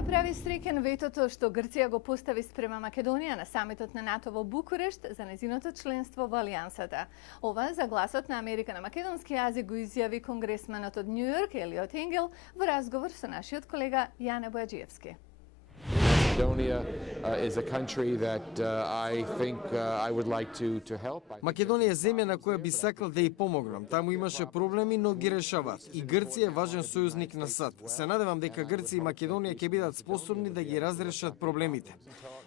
направи стрекен ветото што Грција го постави спрема Македонија на самитот на НАТО во Букурешт за нејзиното членство во Алијансата. Ова за гласот на Америка на македонски јазик го изјави конгресменот од Њу Јорк Елиот Енгел во разговор со нашиот колега Јане Бојаджиевски. Macedonia is a country that I think I would like to help. Македонија е земја на која би сакал да ја помогнам. Таму имаше проблеми, но ги решаваат. И Грција е важен сојузник на САД. Се надевам дека Грција и Македонија ќе бидат способни да ги разрешат проблемите.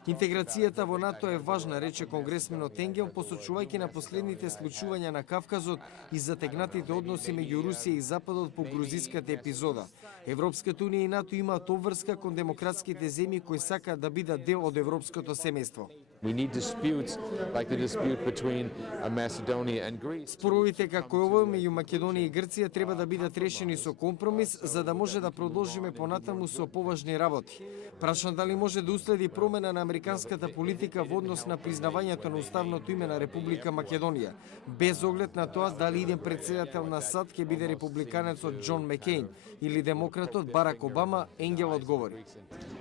Интеграцијата во НАТО е важна, рече конгресменот Енгел, посочувајќи на последните случувања на Кавказот и затегнатите односи меѓу Русија и Западот по грузиската епизода. Европската унија и НАТО имаат обврска кон демократските земји кои сакаат да бидат дел од европското семејство. We need disputes like the dispute between Macedonia and Greece. Споровите како овој меѓу Македонија и Грција треба да бидат решени со компромис за да може да продолжиме понатаму со поважни работи. Прашам дали може да уследи промена на американската политика во однос на признавањето на уставното име на Република Македонија, без оглед на тоа дали иден председател на САД ќе биде републиканецот Џон Маккејн или демократот Барак Обама. Енгел одговори.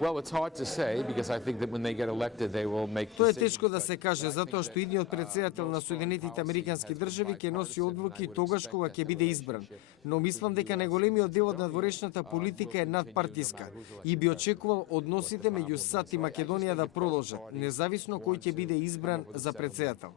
Well, it's hard to say because I think that when they get elected they will make. Тоа е тешко да се каже затоа што идниот председател на Соединетите Американски држави ќе носи одлуки тогаш кога ќе биде избран. Но мислам дека најголемиот дел од надворешната политика е надпартиска и би очекувал односите меѓу САД и Македонија да продолжат, независно кој ќе биде избран за председател.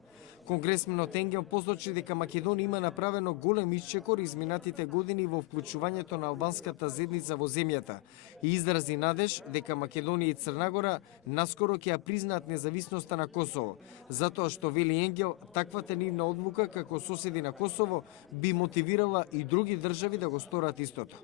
Конгресменот Енгел посочи дека Македонија има направено голем исчекор изминатите години во вклучувањето на албанската заедница во земјата и изрази надеж дека Македонија и Црна Гора наскоро ќе ја признаат независноста на Косово, затоа што, вели Енгел, таквата нивна одлука како соседи на Косово би мотивирала и други држави да го сторат истото.